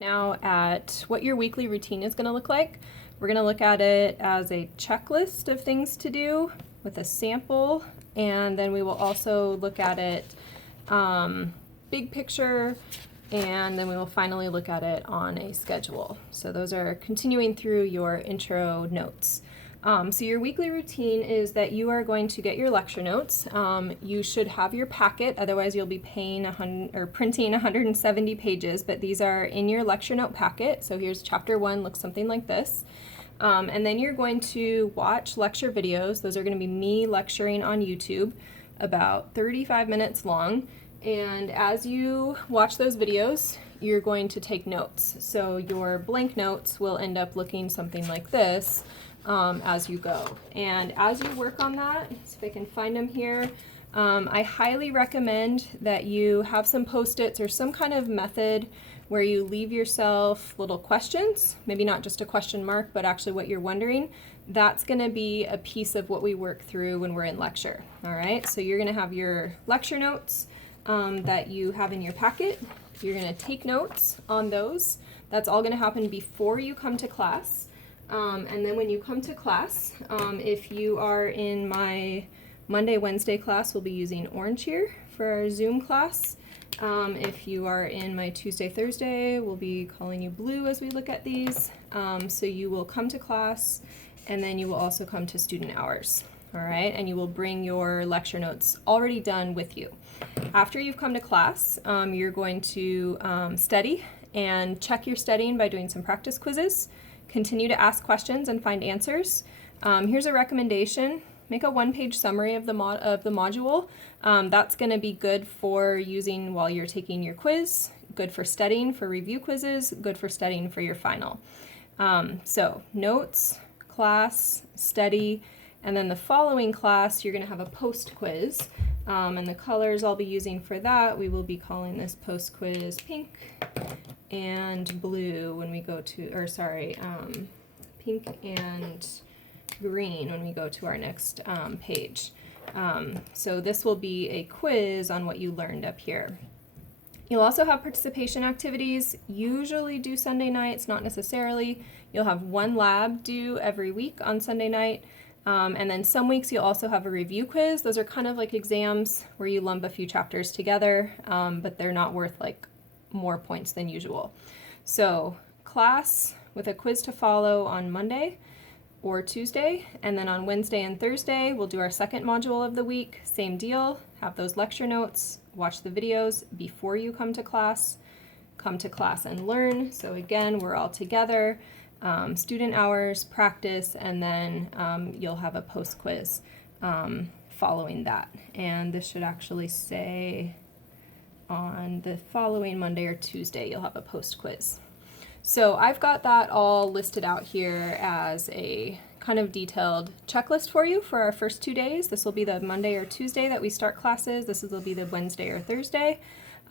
Now at what your weekly routine is going to look like. We're going to look at it as a checklist of things to do with a sample, and then we will also look at it big picture, and then we will finally look at it on a schedule. So those are continuing through your intro notes. So your weekly routine is that you are going to get your lecture notes. You should have your packet, otherwise you'll be printing 170 pages, but these are in your lecture note packet. So here's chapter 1, looks something like this. And then you're going to watch lecture videos. Those are going to be me lecturing on YouTube, about 35 minutes long. And as you watch those videos, you're going to take notes. So your blank notes will end up looking something like this. As you go. And as you work on that, see if I can find them here, I highly recommend that you have some Post-its or some kind of method where you leave yourself little questions, maybe not just a question mark, but actually what you're wondering. That's going to be a piece of what we work through when we're in lecture. All right, so you're going to have your lecture notes that you have in your packet. You're going to take notes on those. That's all going to happen before you come to class. And then when you come to class, if you are in my Monday, Wednesday class, we'll be using orange here for our Zoom class. If you are in my Tuesday, Thursday, we'll be calling you blue as we look at these. So you will come to class, and then you will also come to student hours. All right, and you will bring your lecture notes already done with you. After you've come to class, you're going to study and check your studying by doing some practice quizzes. Continue to ask questions and find answers. Here's a recommendation. Make a one-page summary of the module. That's going to be good for using while you're taking your quiz, good for studying for review quizzes, good for studying for your final. So notes, class, study, and then the following class you're going to have a post-quiz. And the colors I'll be using for that, we will be calling this post-quiz pink and blue when we go to, pink and green when we go to our next page. So this will be a quiz on what you learned up here. You'll also have participation activities, usually due Sunday nights, not necessarily. You'll have one lab due every week on Sunday night. And then some weeks you'll also have a review quiz. Those are kind of like exams where you lump a few chapters together, but they're not worth like more points than usual. So class with a quiz to follow on Monday or Tuesday, and then on Wednesday and Thursday we'll do our second module of the week. Same deal, have those lecture notes, watch the videos before you come to class and learn. So again, we're all together. Student hours, practice, and then you'll have a post quiz following that. And this should actually say on the following Monday or Tuesday you'll have a post quiz. So I've got that all listed out here as a kind of detailed checklist for you for our first 2 days. This will be the Monday or Tuesday that we start classes. This will be the Wednesday or Thursday.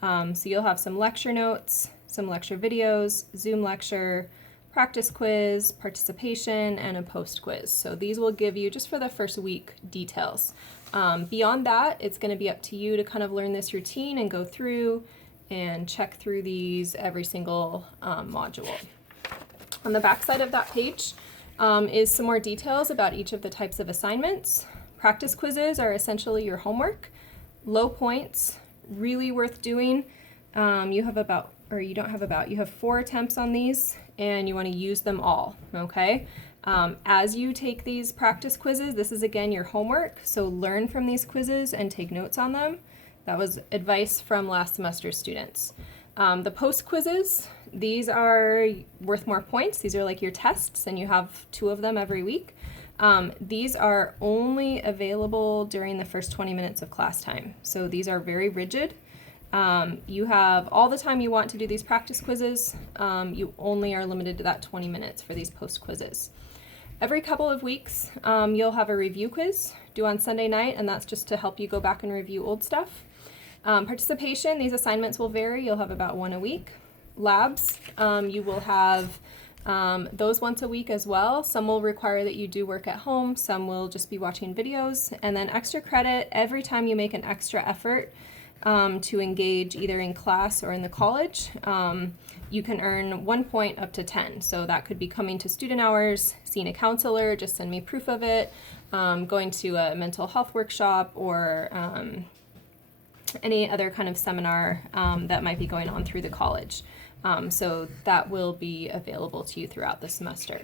So you'll have some lecture notes, some lecture videos, Zoom lecture, practice quiz, participation, and a post quiz. So these will give you, just for the first week, details. Beyond that, it's going to be up to you to kind of learn this routine and go through and check through these every single module. On the back side of that page is some more details about each of the types of assignments. Practice quizzes are essentially your homework. Low points, really worth doing. You have 4 attempts on these, and you want to use them all, okay? As you take these practice quizzes, this is again your homework, so learn from these quizzes and take notes on them. That was advice from last semester's students. The post quizzes, these are worth more points. These are like your tests, and you have 2 of them every week. These are only available during the first 20 minutes of class time, so these are very rigid. You have all the time you want to do these practice quizzes. You only are limited to that 20 minutes for these post quizzes. Every couple of weeks, you'll have a review quiz due on Sunday night, and that's just to help you go back and review old stuff. Participation, these assignments will vary. You'll have about 1 a week. Labs, you will have those once a week as well. Some will require that you do work at home. Some will just be watching videos. And then extra credit, every time you make an extra effort, to engage either in class or in the college, you can earn 1 point up to 10. So that could be coming to student hours, seeing a counselor, just send me proof of it, going to a mental health workshop, or any other kind of seminar that might be going on through the college. So that will be available to you throughout the semester.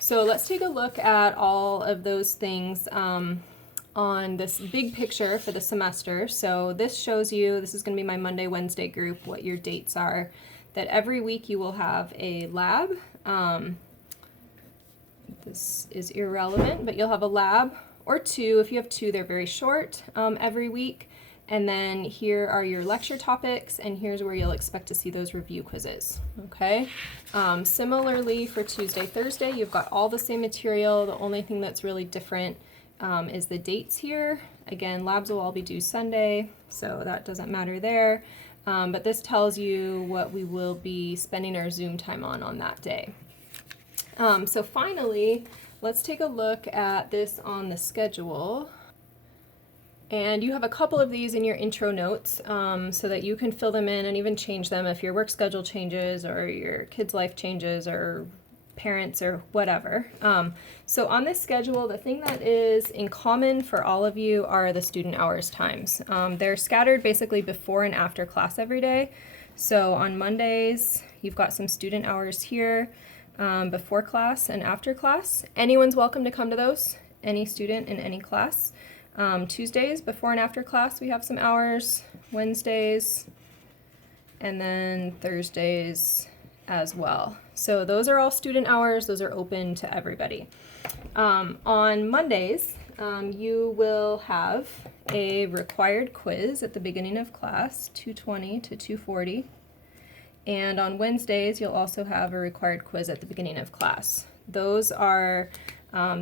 So let's take a look at all of those things on this big picture for the semester. So this shows you, this is going to be my Monday, Wednesday group, what your dates are, that every week you will have a lab. This is irrelevant, but you'll have a lab or two. If you have two, they're very short every week. And then here are your lecture topics, and here's where you'll expect to see those review quizzes, okay? Similarly for Tuesday, Thursday, you've got all the same material. The only thing that's really different is the dates here. Again, labs will all be due Sunday, so that doesn't matter there. But this tells you what we will be spending our Zoom time on that day. So finally, let's take a look at this on the schedule. And you have a couple of these in your intro notes so that you can fill them in and even change them if your work schedule changes or your kid's life changes or parents or whatever. So on this schedule, the thing that is in common for all of you are the student hours times. They're scattered basically before and after class every day. So on Mondays, you've got some student hours here before class and after class. Anyone's welcome to come to those, any student in any class. Tuesdays, before and after class, we have some hours, Wednesdays, and then Thursdays as well. So those are all student hours. Those are open to everybody. On Mondays, you will have a required quiz at the beginning of class, 2:20 to 2:40. And on Wednesdays, you'll also have a required quiz at the beginning of class. Those are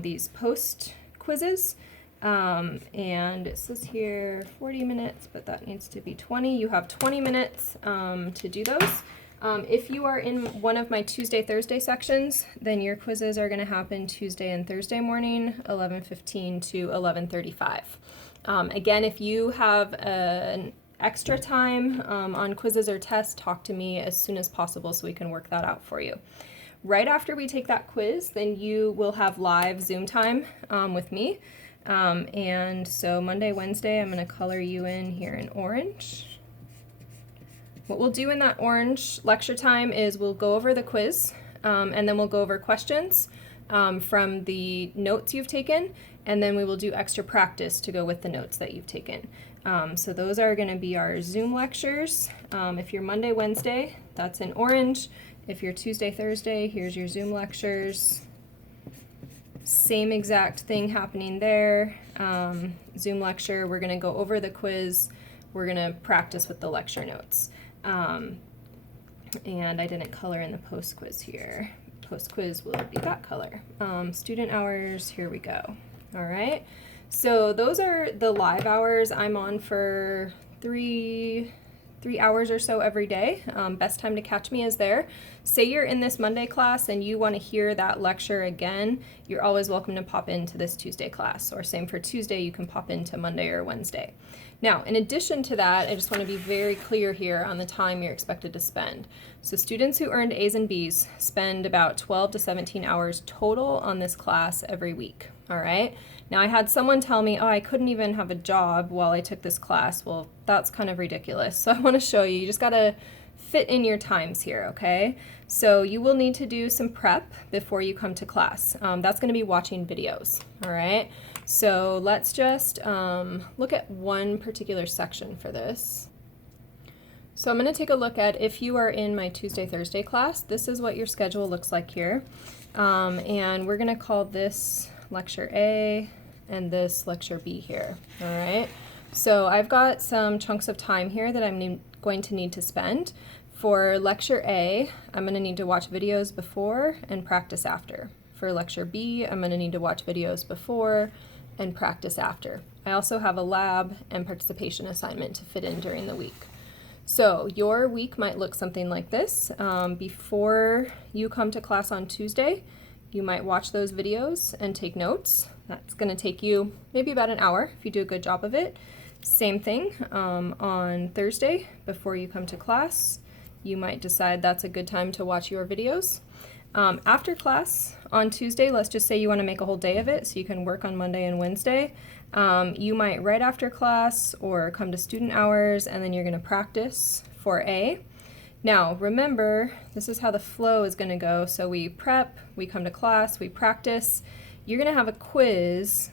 these post quizzes. And it says here 40 minutes, but that needs to be 20. You have 20 minutes to do those. If you are in one of my Tuesday, Thursday sections, then your quizzes are going to happen Tuesday and Thursday morning, 11:15 to 11:35. Again, if you have an extra time on quizzes or tests, talk to me as soon as possible so we can work that out for you. Right after we take that quiz, then you will have live Zoom time with me. And so Monday, Wednesday, I'm going to color you in here in orange. What we'll do in that orange lecture time is we'll go over the quiz, and then we'll go over questions from the notes you've taken, and then we will do extra practice to go with the notes that you've taken. So those are going to be our Zoom lectures. If you're Monday, Wednesday, that's in orange. If you're Tuesday, Thursday, here's your Zoom lectures. Same exact thing happening there. Zoom lecture, we're going to go over the quiz. We're going to practice with the lecture notes. And I didn't color in the post quiz here. Post quiz will be that color. Student hours, here we go. All right. So those are the live hours. I'm on for three hours or so every day. Best time to catch me is there. Say you're in this Monday class and you want to hear that lecture again, you're always welcome to pop into this Tuesday class, or same for Tuesday, you can pop into Monday or Wednesday. Now, in addition to that, I just want to be very clear here on the time you're expected to spend. So students who earned A's and B's spend about 12 to 17 hours total on this class every week, all right? Now, I had someone tell me, oh, I couldn't even have a job while I took this class. Well, that's kind of ridiculous. So I want to show you, you just got to fit in your times here, okay? So you will need to do some prep before you come to class. That's going to be watching videos, all right? So let's just look at one particular section for this. So I'm going to take a look at, if you are in my Tuesday, Thursday class, this is what your schedule looks like here. And we're going to call this lecture A and this lecture B here, all right? So I've got some chunks of time here that I'm going to need to spend. For lecture A, I'm going to need to watch videos before and practice after. For lecture B, I'm going to need to watch videos before and practice after. I also have a lab and participation assignment to fit in during the week. So your week might look something like this. Before you come to class on Tuesday, you might watch those videos and take notes. That's going to take you maybe about an hour if you do a good job of it. Same thing on Thursday before you come to class. You might decide that's a good time to watch your videos. After class on Tuesday, let's just say you want to make a whole day of it so you can work on Monday and Wednesday. You might right after class or come to student hours, and then you're going to practice for A. Now remember, this is how the flow is going to go. So we prep, we come to class, we practice. You're going to have a quiz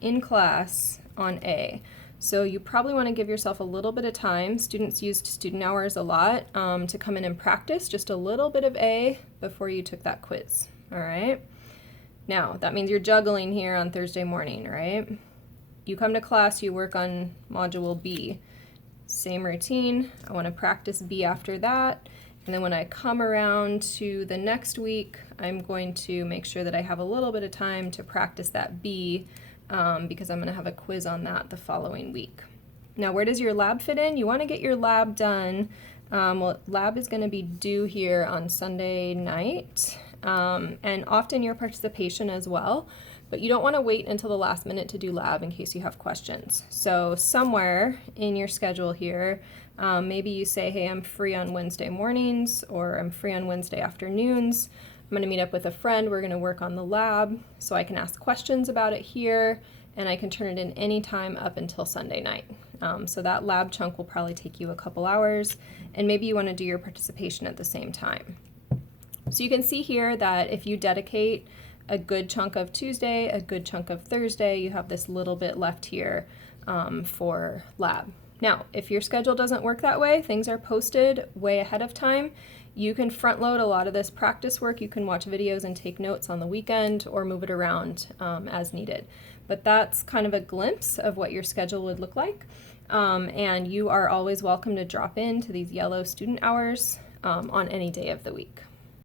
in class on A. So you probably want to give yourself a little bit of time. Students used student hours a lot to come in and practice just a little bit of A before you took that quiz. All right. Now that means you're juggling here on Thursday morning, right? You come to class, you work on module B. Same routine. I want to practice B after that. And then when I come around to the next week, I'm going to make sure that I have a little bit of time to practice that B because I'm going to have a quiz on that the following week. Now, where does your lab fit in? You want to get your lab done. Well, lab is going to be due here on Sunday night, and often your participation as well. But you don't want to wait until the last minute to do lab in case you have questions. So somewhere in your schedule here, maybe you say, hey, I'm free on Wednesday mornings or I'm free on Wednesday afternoons. I'm going to meet up with a friend. We're going to work on the lab so I can ask questions about it here and I can turn it in any time up until Sunday night. So that lab chunk will probably take you a couple hours, and maybe you want to do your participation at the same time. So you can see here that if you dedicate a good chunk of Tuesday, a good chunk of Thursday, you have this little bit left here for lab. Now, if your schedule doesn't work that way, things are posted way ahead of time. You can front load a lot of this practice work. You can watch videos and take notes on the weekend or move it around as needed. But that's kind of a glimpse of what your schedule would look like. And you are always welcome to drop into these yellow student hours on any day of the week.